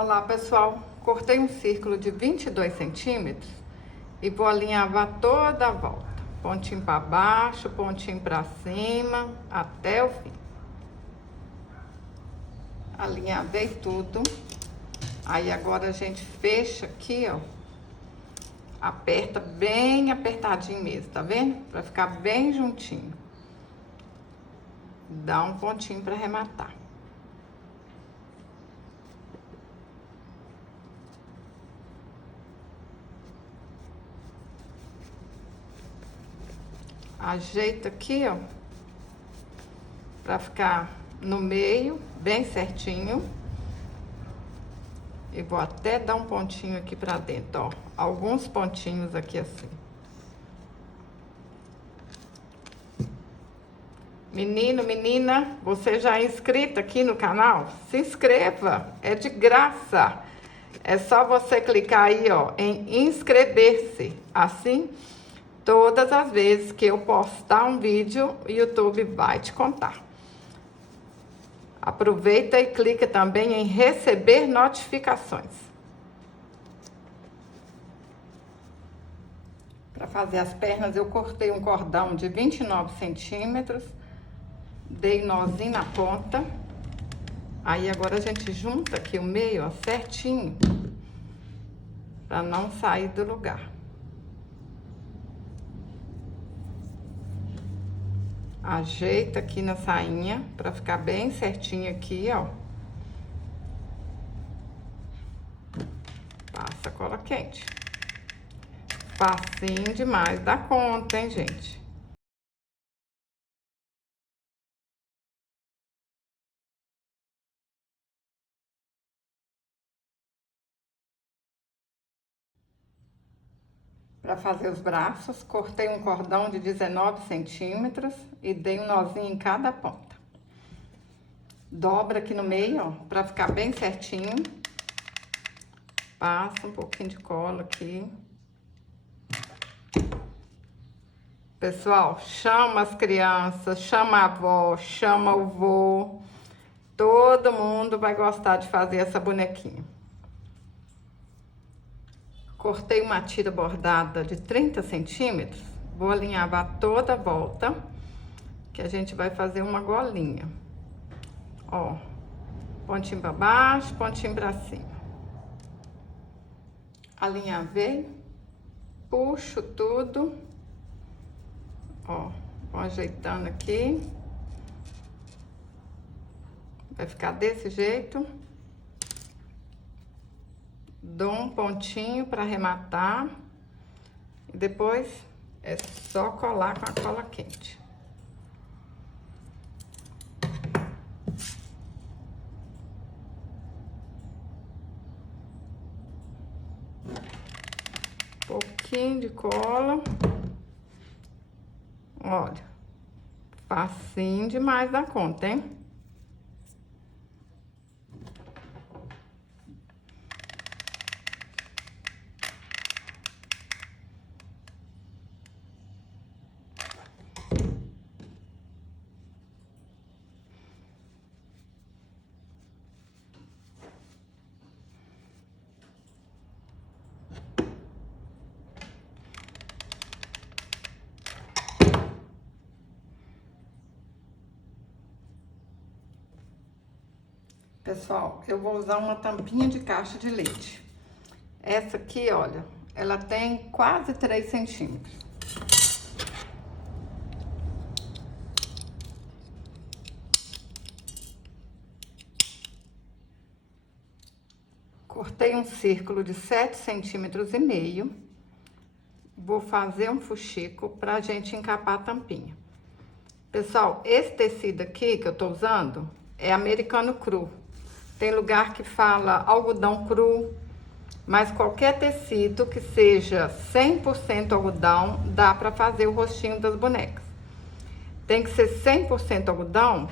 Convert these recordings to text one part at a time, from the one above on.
Olá pessoal, cortei um círculo de 22 centímetros e vou alinhavar toda a volta, pontinho para baixo, pontinho para cima, até o fim. Alinhavei tudo, aí agora a gente fecha aqui, ó, aperta bem apertadinho mesmo, tá vendo? Pra ficar bem juntinho. Dá um pontinho para arrematar. Ajeita aqui, ó, pra ficar no meio, bem certinho. E vou até dar um pontinho aqui pra dentro, ó. Alguns pontinhos aqui assim. Menino, menina, você já é inscrita aqui no canal? Se inscreva, é de graça. É só você clicar aí, ó, em inscrever-se. Assim, todas as vezes que eu postar um vídeo, o YouTube vai te contar. Aproveita e clica também em receber notificações. Para fazer as pernas, eu cortei um cordão de 29 centímetros, dei nozinho na ponta. Aí agora a gente junta aqui o meio, ó, certinho, para não sair do lugar. Ajeita aqui na sainha para ficar bem certinho aqui, ó. Passa cola quente. Facinho demais da conta, hein, gente? Para fazer os braços, cortei um cordão de 19 centímetros e dei um nozinho em cada ponta. Dobra aqui no meio, ó, para ficar bem certinho. Passa um pouquinho de cola aqui. Pessoal, chama as crianças, chama a avó, chama o vô. Todo mundo vai gostar de fazer essa bonequinha. Cortei uma tira bordada de 30 centímetros. Vou alinhavar toda a volta, que a gente vai fazer uma golinha. Ó, pontinho para baixo, pontinho para cima. Alinhavei, puxo tudo. Ó, vou ajeitando aqui. Vai ficar desse jeito. Dou um pontinho para arrematar. E depois é só colar com a cola quente. Pouquinho de cola. Olha, facinho demais da conta, hein? Pessoal, eu vou usar uma tampinha de caixa de leite. Essa aqui, olha, ela tem quase 3 centímetros. Cortei um círculo de 7,5 centímetros. Vou fazer um fuxico pra gente encapar a tampinha. Pessoal, esse tecido aqui que eu tô usando é americano cru. Tem lugar que fala algodão cru, mas qualquer tecido que seja 100% algodão, dá pra fazer o rostinho das bonecas. Tem que ser 100% algodão,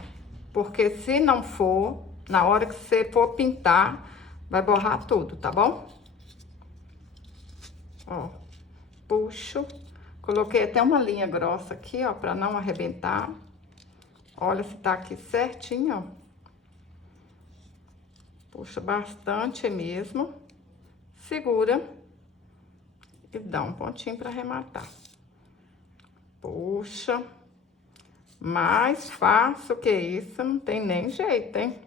porque se não for, na hora que você for pintar, vai borrar tudo, tá bom? Ó, puxo. Coloquei até uma linha grossa aqui, ó, pra não arrebentar. Olha se tá aqui certinho, ó. Puxa bastante mesmo. Segura. E dá um pontinho pra arrematar. Puxa. Mais fácil que isso, não tem nem jeito, hein?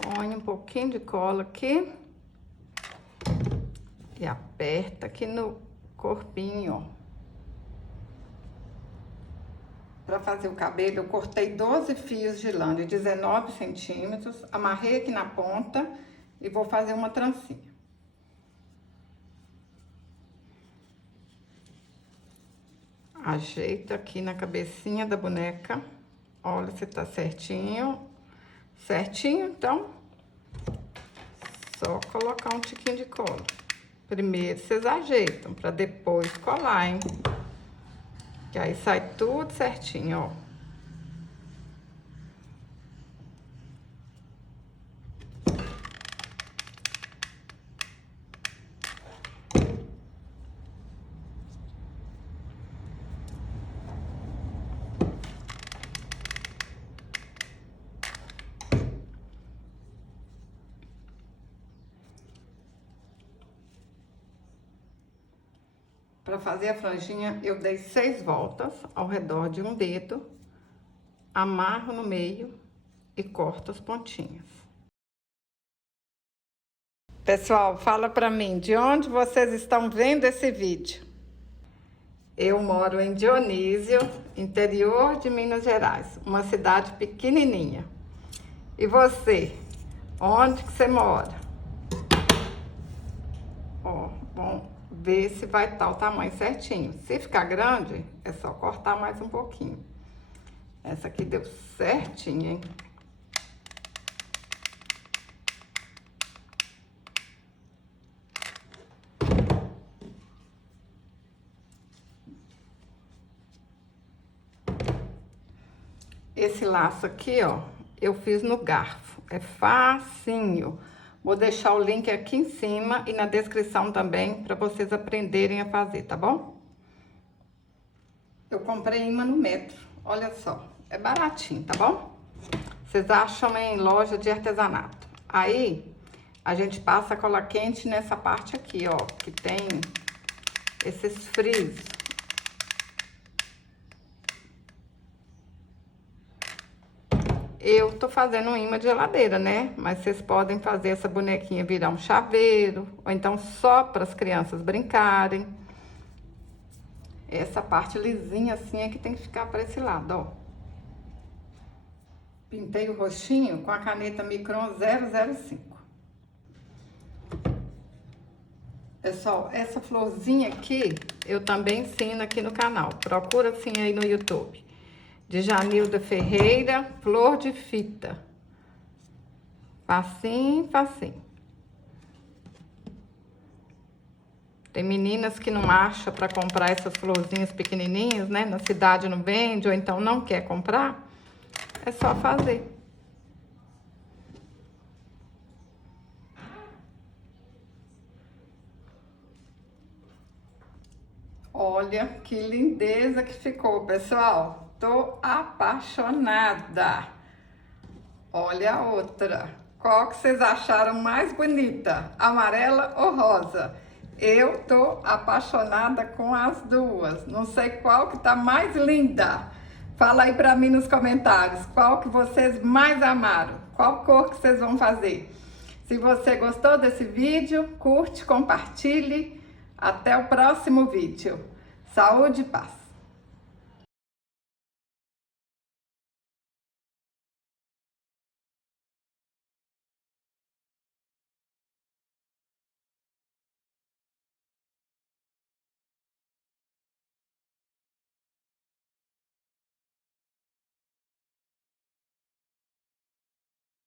Põe um pouquinho de cola aqui. E aperta aqui no corpinho, ó. Para fazer o cabelo, eu cortei 12 fios de lã de 19 centímetros, amarrei aqui na ponta e vou fazer uma trancinha. Ajeita aqui na cabecinha da boneca. Olha se tá certinho. Certinho, então, só colocar um tiquinho de cola. Primeiro vocês ajeitam, para depois colar, hein? Que aí sai tudo certinho, ó. Para fazer a franjinha, eu dei 6 voltas ao redor de um dedo, amarro no meio e corto as pontinhas. Pessoal, fala para mim, de onde vocês estão vendo esse vídeo? Eu moro em Dionísio, interior de Minas Gerais, uma cidade pequenininha. E você, onde que você mora? Ó, bom, ver se vai estar o tamanho certinho. Se ficar grande, é só cortar mais um pouquinho. Essa aqui deu certinho, hein? Esse laço aqui, ó, eu fiz no garfo. É facinho. Vou deixar o link aqui em cima e na descrição também, para vocês aprenderem a fazer, tá bom? Eu comprei imã no Metro, olha só. É baratinho, tá bom? Vocês acham em loja de artesanato. Aí, a gente passa cola quente nessa parte aqui, ó, que tem esses frisos. Eu tô fazendo um imã de geladeira, né? Mas vocês podem fazer essa bonequinha virar um chaveiro, ou então só para as crianças brincarem. Essa parte lisinha assim é que tem que ficar para esse lado, ó. Pintei o rostinho com a caneta Micron 005. Pessoal, essa florzinha aqui eu também ensino aqui no canal. Procura assim aí no YouTube. De Janilda Ferreira, flor de fita. Facinho, facinho. Tem meninas que não acham para comprar essas florzinhas pequenininhas, né? Na cidade não vende, ou então não quer comprar. É só fazer. Olha que lindeza que ficou, pessoal. Tô apaixonada. Olha a outra. Qual que vocês acharam mais bonita? Amarela ou rosa? Eu tô apaixonada com as duas. Não sei qual que tá mais linda. Fala aí pra mim nos comentários. Qual que vocês mais amaram? Qual cor que vocês vão fazer? Se você gostou desse vídeo, curte, compartilhe. Até o próximo vídeo. Saúde e paz.